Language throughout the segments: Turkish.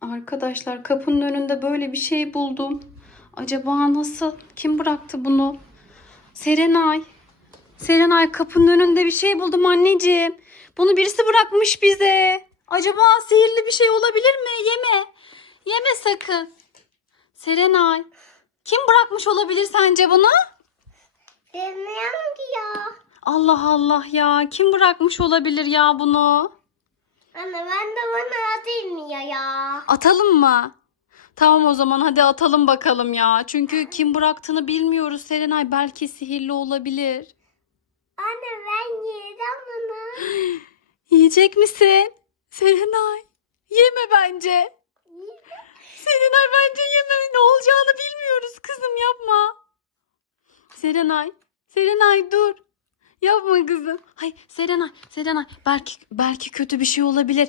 Arkadaşlar kapının önünde böyle bir şey buldum. Acaba nasıl? Kim bıraktı bunu? Serenay. Serenay kapının önünde bir şey buldum anneciğim. Bunu birisi bırakmış bize. Acaba sihirli bir şey olabilir mi? Yeme. Yeme sakın. Serenay. Kim bırakmış olabilir sence bunu? Bilmiyorum ki ya. Allah Allah ya. Kim bırakmış olabilir ya bunu? Anne ben de bana atayım mı ya? Atalım mı? Tamam o zaman hadi atalım bakalım ya. Çünkü kim bıraktığını bilmiyoruz Serenay. Belki sihirli olabilir. Anne ben yiyeceğim bunu. Yiyecek misin? Serenay. Yeme bence. Serenay bence yeme. Ne olacağını bilmiyoruz kızım yapma. Serenay. Serenay dur. Yapma kızım. Hay Serenay, Serenay belki belki kötü bir şey olabilir.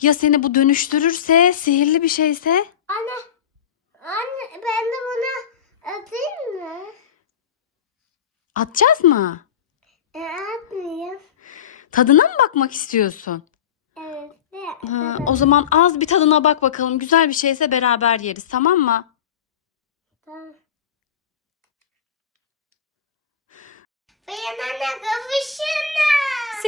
Ya seni bu dönüştürürse, sihirli bir şeyse? Anne. Anne ben de bunu atayım mı? Atacağız mı? E, atmayayım. Tadına mı bakmak istiyorsun? Evet. Ha, o zaman az bir tadına bak bakalım. Güzel bir şeyse beraber yeriz tamam mı? Tamam.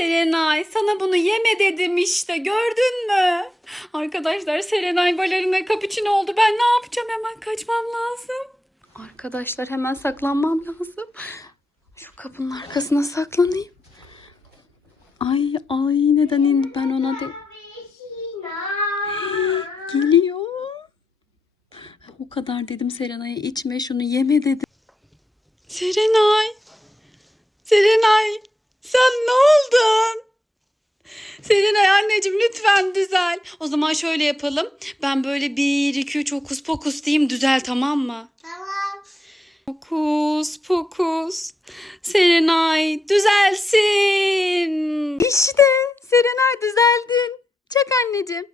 Serenay sana bunu yeme dedim işte gördün mü? Arkadaşlar Serenay balerina cappuccino oldu. Ben ne yapacağım hemen kaçmam lazım. Arkadaşlar hemen saklanmam lazım. Şu kapının arkasına saklanayım. Ay ay neden indi ben ona de geliyor. O kadar dedim Serenay'a içme şunu yeme dedim. Serenay. Serenay. Sen ne oldun? Serenay anneciğim lütfen düzel. O zaman şöyle yapalım. Ben böyle bir iki üç hokus pokus diyeyim düzel tamam mı? Tamam. Pokus pokus. Serenay düzelsin. İşte Serenay düzeldin. Çek anneciğim.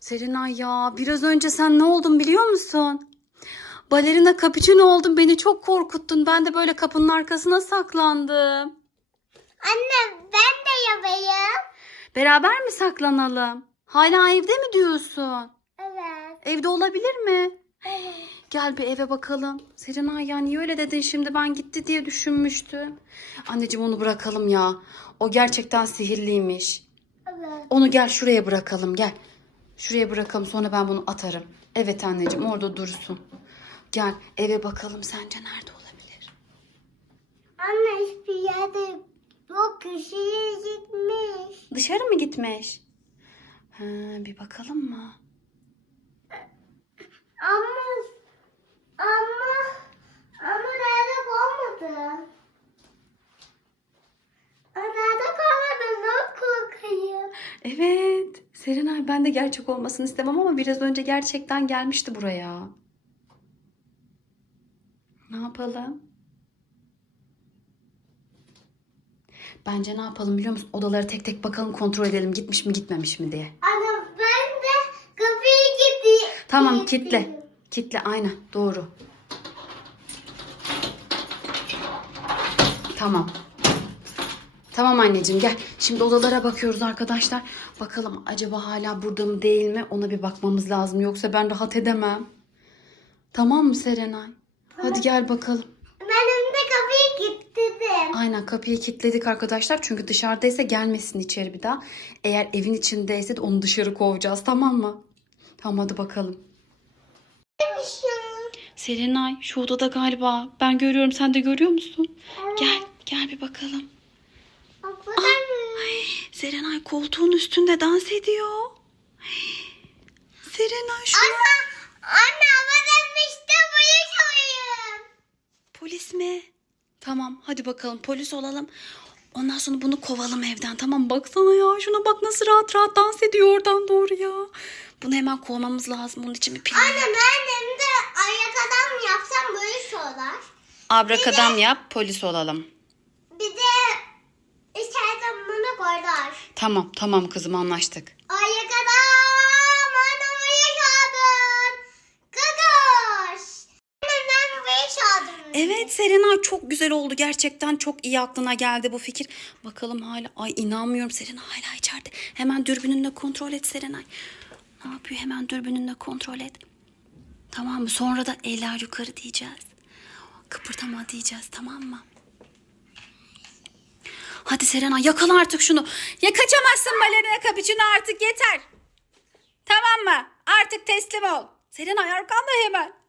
Serenay ya biraz önce sen ne oldun biliyor musun? Balerina cappuccino oldun beni çok korkuttun. Ben de böyle kapının arkasına saklandım. Anne ben de yapayım. Beraber mi saklanalım? Hala evde mi diyorsun? Evet. Evde olabilir mi? Evet. Gel bir eve bakalım. Serenay ya niye öyle dedin şimdi ben gitti diye düşünmüştüm. Anneciğim onu bırakalım ya. O gerçekten sihirliymiş. Evet. Onu gel şuraya bırakalım gel. Şuraya bırakalım sonra ben bunu atarım. Evet anneciğim orada dursun. Gel eve bakalım sence nerede olabilir? Kişiye gitmiş. Dışarı mı gitmiş? Ha, bir bakalım mı? Ama ama ama nerede olmadı. Nerede kalmadı? Çok korkayım. Evet. Serenay ben de gerçek olmasını istemem ama biraz önce gerçekten gelmişti buraya. Ne yapalım? Bence ne yapalım biliyor musun? Odalara tek tek bakalım kontrol edelim gitmiş mi gitmemiş mi diye. Ana ben de kapıyı gitti. Tamam kitle. Kitle aynen doğru. Tamam. Tamam anneciğim gel. Şimdi odalara bakıyoruz arkadaşlar. Bakalım acaba hala burada mı değil mi? Ona bir bakmamız lazım. Yoksa ben rahat edemem. Tamam mı Serenay? Hadi gel bakalım. Kilitledim. Aynen kapıyı kilitledik arkadaşlar. Çünkü dışarıdaysa gelmesin içeri bir daha. Eğer evin içindeyse de onu dışarı kovacağız. Tamam mı? Tamam hadi bakalım. Serenay şu odada galiba. Ben görüyorum sen de görüyor musun? Gel gel bir bakalım. Bak mı? Serenay koltuğun üstünde dans ediyor. Serenay şu Anne, anne ama demişti polis olayım. polis mi? Tamam hadi bakalım polis olalım. Ondan sonra bunu kovalım evden. Tamam baksana ya şuna bak nasıl rahat rahat dans ediyor oradan doğru ya. Bunu hemen kovmamız lazım. Onun için bir plan. Anne ben de ayak adam yapsam polis olur. Abrakadam yap polis olalım. Bir de içeriden bunu koyar. Tamam tamam kızım anlaştık. Ayak adam anne polis oldun. Kıkış. Anne ben polis oldum. Evet Serenay çok güzel oldu. Gerçekten çok iyi aklına geldi bu fikir. Bakalım hala. Ay inanmıyorum Serenay hala içeride. Hemen dürbününle kontrol et Serenay. Ne yapıyor? Hemen dürbününle kontrol et. Tamam mı? Sonra da eller yukarı diyeceğiz. Kıpırdama diyeceğiz tamam mı? Hadi Serena yakala artık şunu. Ya kaçamazsın balerina kapıcını artık yeter. Tamam mı? Artık teslim ol. Serena arkanda hemen.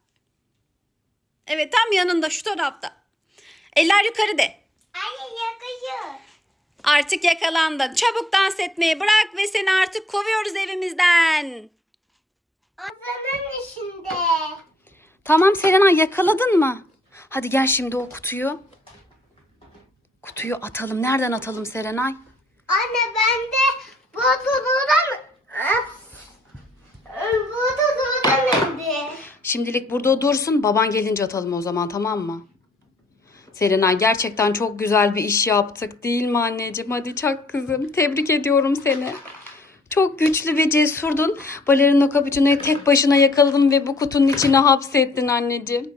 Evet tam yanında şu tarafta. Eller yukarı de. Anne yakıyor. Artık yakalandın. Çabuk dans etmeyi bırak ve seni artık kovuyoruz evimizden. Odanın içinde. Tamam Serena yakaladın mı? Hadi gel şimdi o kutuyu. Kutuyu atalım. Nereden atalım Serenay? Anne ben de bu odadan bu odadan indi. Şimdilik burada dursun. Baban gelince atalım o zaman tamam mı? Serenay gerçekten çok güzel bir iş yaptık değil mi anneciğim? Hadi çak kızım. Tebrik ediyorum seni. Çok güçlü ve cesurdun. Balerina Capuchino'yu tek başına yakaladın ve bu kutunun içine hapsettin anneciğim.